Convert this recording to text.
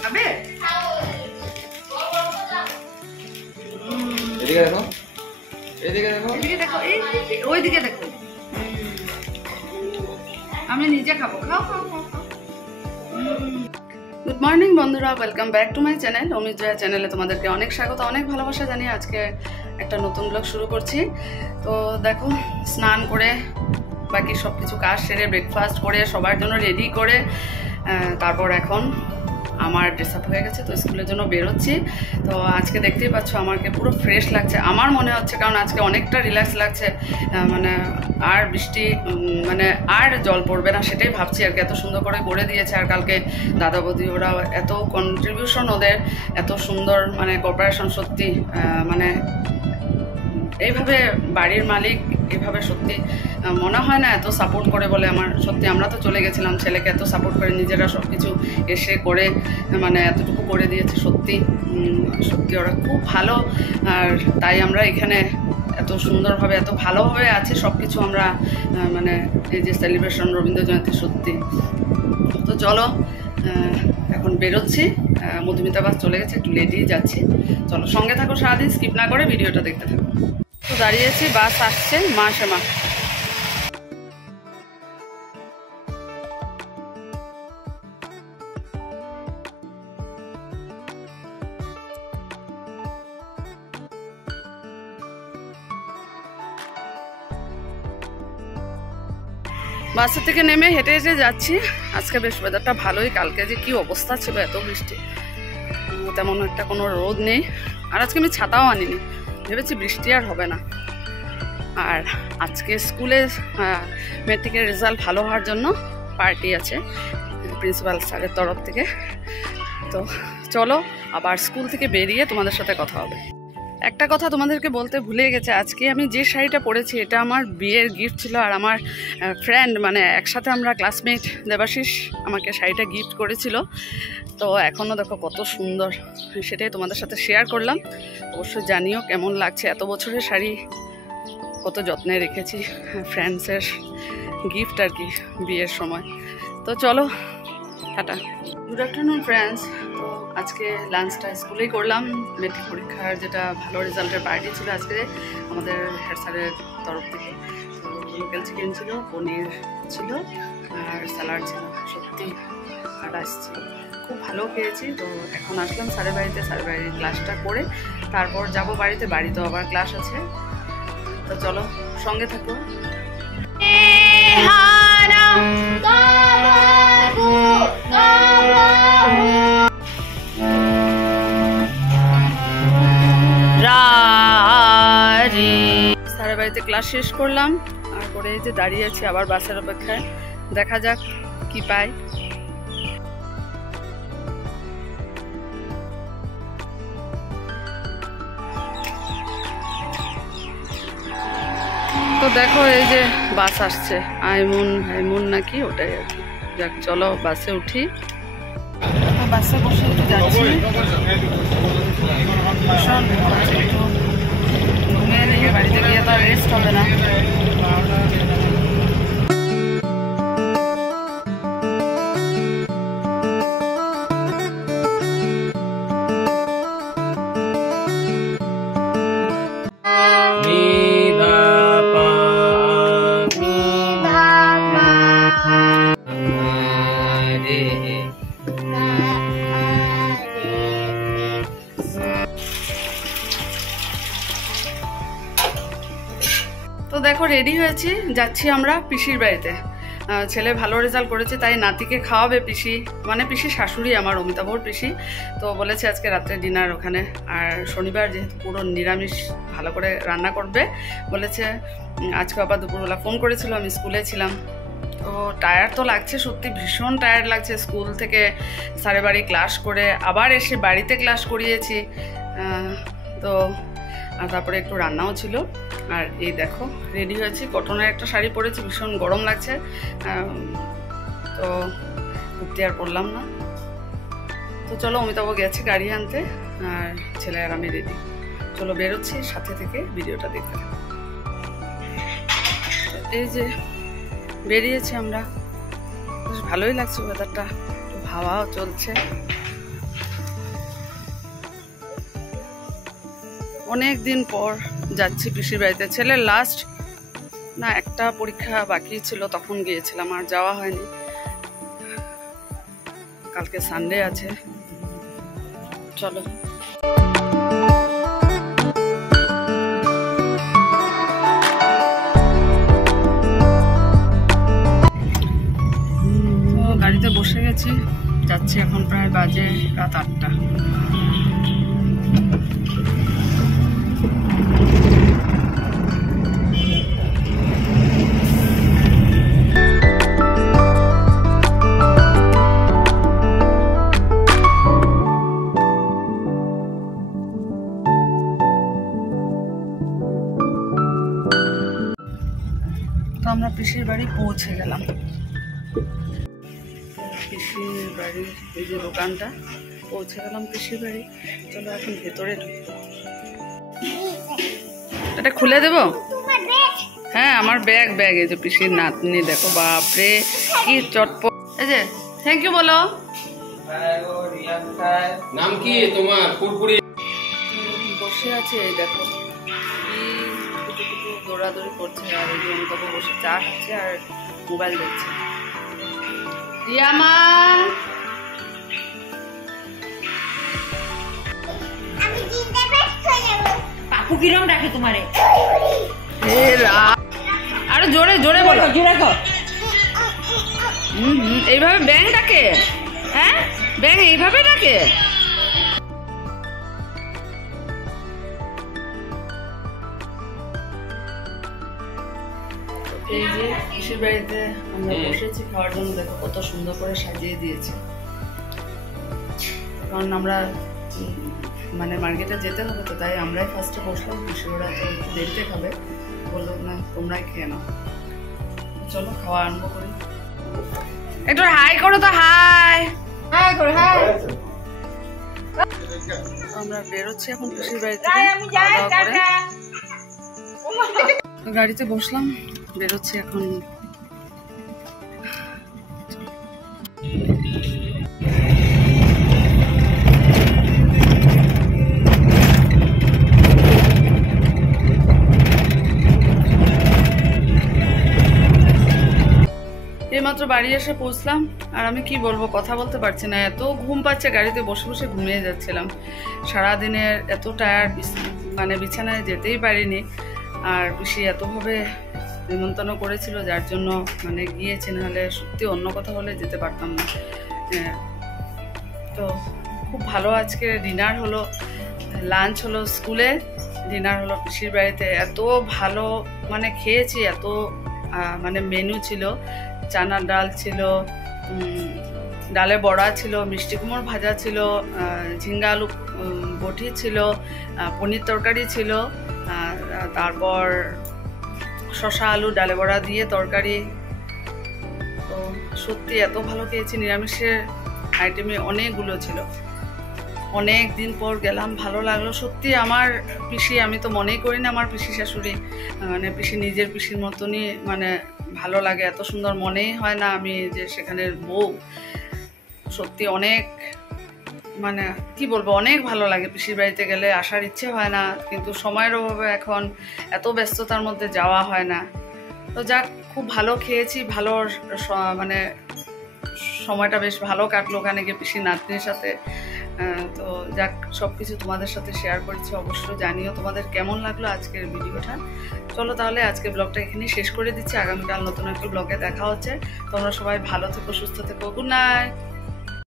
খাবে? এদিকে দেখো, এদিকে দেখো, এদিকে দেখো, ওইদিকে দেখো। আমি নিজে খাবো। খাও খাও খাও। গুড মর্নিং বন্ধুরা, welcome back to my channel. Amit Jaya চ্যানেলে তোমাদেরকে অনেক স্বাগত, অনেক ভালোবাসা জানিয়ে আজকে একটা নতুন ব্লগ শুরু করছি। তো দেখো, স্নান করে বাকি সব কিছু কাজ সেরে ব্রেকফাস্ট করে সবার জন্য রেডি করে তারপর এখন আমার ড্রেস আপ হয়ে গেছে, তো স্কুলের জন্য বেরোচ্ছি। তো আজকে দেখতেই পাচ্ছ আমাকে পুরো ফ্রেশ লাগছে, আমার মনে হচ্ছে, কারণ আজকে অনেকটা রিল্যাক্স লাগছে। মানে আর বৃষ্টি মানে আর জল পড়বে না সেটাই ভাবছি আর কি। এত সুন্দর করে দিয়েছে, আর কালকে দাদা বৌদি ওরা এত কন্ট্রিবিউশন, ওদের এত সুন্দর মানে কোঅপারেশন, সত্যি মানে এইভাবে বাড়ির মালিক এভাবে সত্যি মনে হয় না এত সাপোর্ট করে বলে। আমার সত্যি, আমরা তো চলে গেছিলাম, ছেলেকে এত সাপোর্ট করে নিজেরা সব কিছু এসে করে মানে এতটুকু করে দিয়েছে। সত্যি সত্যি ওরা খুব ভালো, আর তাই আমরা এখানে এত সুন্দরভাবে এত ভালোভাবে আছি। সব কিছু আমরা মানে এই যে সেলিব্রেশন রবীন্দ্র জয়ন্তী, সত্যি। তো চলো এখন বেরোচ্ছি, মধুমিতা বাস চলে গেছে, একটু লেটেই যাচ্ছি। চলো সঙ্গে থাকো, সারাদিন স্কিপ না করে ভিডিওটা দেখতে থাকো। তো দাঁড়িয়েছি, বাস আসছে, মা শ্যামা। বাসের থেকে নেমে হেঁটে হেঁটে যাচ্ছি। আজকে বেশ ওয়েদারটা ভালোই, কালকে যে কি অবস্থা ছিল, এত বৃষ্টি, তেমন একটা কোনো রোদ নেই। আর আজকে আমি ছাতাও আনিনি, ভেবেছি বৃষ্টি আর হবে না। আর আজকে স্কুলে মেট্রিকের রেজাল্ট ভালো হওয়ার জন্য পার্টি আছে প্রিন্সিপাল স্যারের তরফ থেকে। তো চলো আবার স্কুল থেকে বেরিয়ে তোমাদের সাথে কথা হবে। একটা কথা তোমাদেরকে বলতে ভুলে গেছে, আজকে আমি যে শাড়িটা পরেছি এটা আমার বিয়ের গিফট ছিল। আর আমার ফ্রেন্ড মানে একসাথে আমরা ক্লাসমেট দেবাশিস আমাকে শাড়িটা গিফট করেছিল। তো এখনও দেখো কত সুন্দর, সেটাই তোমাদের সাথে শেয়ার করলাম। অবশ্যই জানিও কেমন লাগছে। এত বছরের শাড়ি কত যত্নে রেখেছি, ফ্রেন্ডসের গিফট আর কি বিয়ের সময়। তো চলো টাটা। Good afternoon friends. তো আজকে লাঞ্চটা স্কুলেই করলাম, মেট্রিক পরীক্ষার যেটা ভালো রেজাল্টের পার্টি ছিল আজকে আমাদের হেড স্যারের তরফ থেকে। তো লোকাল চিকেন ছিল, পনির ছিল, আর স্যালাড ছিল, সত্যি আর আসছিল, খুব ভালো খেয়েছি। তো এখন আসলাম স্যারের বাড়িতে, স্যারের বাড়ির ক্লাসটা করে তারপর যাব বাড়িতে, বাড়িতেও আবার ক্লাস আছে। তো চলো সঙ্গে থাকো। স্যারের বাড়িতে ক্লাস শেষ করলাম, আর করে এই যে দাঁড়িয়ে আছি আবার বাসের অপেক্ষায়, দেখা যাক কি পাই। তো দেখো এই যে বাস আসছে, আইমুন নাকি, ওটাই আর কি। যাক চলো বাসে উঠি। বাসে বসে একটু যাচ্ছি, ঘুমিয়ে নিয়ে বাড়িতে গিয়ে তো রেস্ট হবে না। তো দেখো রেডি হয়েছি, যাচ্ছি আমরা পিসির বাড়িতে। ছেলে ভালো রেজাল্ট করেছে তাই নাতিকে খাওয়াবে পিসি, মানে পিসি শাশুড়ি আমার, অমিতাভর পিসি। তো বলেছে আজকে রাত্রে ডিনার ওখানে, আর শনিবার যেহেতু পুরো নিরামিষ ভালো করে রান্না করবে বলেছে। আজকে আবার দুপুরবেলা ফোন করেছিল, আমি স্কুলে ছিলাম। তো টায়ার্ড তো লাগছে, সত্যি ভীষণ টায়ার্ড লাগছে। স্কুল থেকে স্যারের বাড়ি ক্লাস করে আবার এসে বাড়িতে ক্লাস করিয়েছি, তো আর তারপরে একটু রান্নাও ছিল। আর এই দেখো রেডি হয়েছি, কটনের একটা শাড়ি পরেছি, ভীষণ গরম লাগছে, তো কুর্তি আর পরলাম না। তো চলো অমিতাভ গেছে গাড়ি আনতে, আর ছেলে আর আমি রেডি। চলো বেরোচ্ছি, সাথে থেকে ভিডিওটা দেখতে। এই যে বেরিয়েছি আমরা, বেশ ভালোই লাগছে ওয়েদারটা, একটু হাওয়াও চলছে। অনেক দিন পর যাচ্ছি পিসির বাড়িতে। ছেলের লাস্ট না একটা পরীক্ষা বাকি ছিল, তখন গিয়েছিলাম, আর যাওয়া হয়নি। কালকে সানডে আছে, চলো। গাড়িতে বসে গেছি, যাচ্ছি। এখন প্রায় বাজে রাত 8টা। তো আমরা পিসির বাড়ি পৌঁছে গেলাম। পিসির বাড়ির এই যে দোকানটা, পৌঁছে গেলাম পিসির বাড়ি। চলো এখন ভেতরে ঢুকবো। এটা খুলে দেবো? হ্যাঁ, আমার ব্যাগ এই যে পিসির নাতনি, দেখো বাপরে কি চটপট। এই যে থ্যাংক ইউ বলো। নাম কি তোমার? ফুরফুরি বসে আছে, এই দেখো কি দৌড়াদৌড়ি করছে, আর এই যে অমিতাভ বসে চা খাচ্ছে আর মোবাইল দেখছে। রিয়ামা, পাপু কিরম রাখে তোমারে? আরো জোরে জোরে বলো। এইভাবে ব্যাং ডাকে? হ্যাঁ, ব্যাং এইভাবে ডাকে? এই যে পিসির বাড়িতে আমরা বসেছি খাওয়ার জন্য। দেখো কত সুন্দর করে সাজিয়ে দিয়েছে। কারণ আমরা মানে মার্কেটে যেতে হবে, তো তাই আমরাই ফার্স্টে বসলাম। পিসিরা তো একটু দেরিতে খাবে, বললো না তোমরাই খেয়ে নাও। চলো খাওয়া আরম্ভ করি। একটু হাই করো তো, হাই হাই করো, হাই। আমরা বেরোচ্ছি এখন পিসির বাড়িতে। আমি যাই, টাটা। গাড়িতে বসলাম, বেরোচ্ছি এখন। এইমাত্র বাড়ি এসে পৌঁছলাম, আর আমি কি বলবো, কথা বলতে পারছি না, এত ঘুম পাচ্ছে। গাড়িতে বসে বসে ঘুমিয়ে যাচ্ছিলাম। সারাদিনের এত টায়ার্ড, মানে বিছানায় যেতেই পারিনি। আর পিসি এতভাবে নিমন্ত্রণ করেছিল, যার জন্য মানে গিয়েছি, নাহলে সত্যি অন্য কথা হলে যেতে পারতাম না। তো খুব ভালো আজকে ডিনার হলো, লাঞ্চ হলো স্কুলে, ডিনার হলো পিসির বাড়িতে। এত ভালো মানে খেয়েছি, এত মানে মেনু ছিল। চানার ডাল ছিল, ডালে বড়া ছিল, মিষ্টি কুমড় ভাজা ছিল, ঝিঙ্গা আলু বটি ছিল, পনির তরকারি ছিল, তারপর শসা আলু ডালে বড়া দিয়ে তরকারি। তো সত্যি এত ভালো খেয়েছি। নিরামিষের আইটেমে অনেকগুলো ছিল। অনেক দিন পর গেলাম, ভালো লাগলো সত্যি। আমার পিসি, আমি তো মনেই করি না আমার পিসি শাশুড়ি মানে পিসি নিজের পিসির মতনই মানে ভালো লাগে। এত সুন্দর মনেই হয় না আমি যে সেখানের বউ। সত্যি অনেক মানে কি বলবো, অনেক ভালো লাগে পিসির বাড়িতে গেলে। আসার ইচ্ছে হয় না, কিন্তু সময়ের অভাবে এখন এত ব্যস্ততার মধ্যে যাওয়া হয় না। তো যাক, খুব ভালো খেয়েছি, ভালো মানে সময়টা বেশ ভালো কাটলো ওখানে গিয়ে পিসির নাতনির সাথে। তো যাক, সব কিছু তোমাদের সাথে শেয়ার করেছি। অবশ্যই জানিও তোমাদের কেমন লাগলো আজকের ভিডিওটা। চলো তাহলে আজকে ব্লগটা এখানেই শেষ করে দিচ্ছি। আগামীকাল নতুন একটা ব্লগে দেখা হচ্ছে। তোমরা সবাই ভালো থেকো, সুস্থ থেকো। Good night.